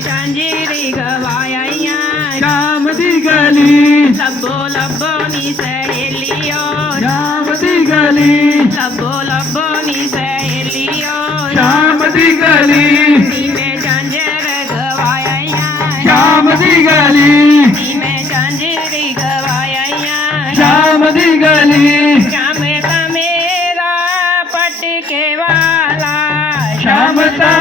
झांझरी गवाया श्याम दी गली लब्बो लब्बो नी सहेलियो श्याम दी गली लब्बो नी सहेलियो श्याम दी गली में झांझर गवाया श्याम दी गली में झांझरी गवाया श्याम दी गली श्याम का मेरा पटके वाला श्याम का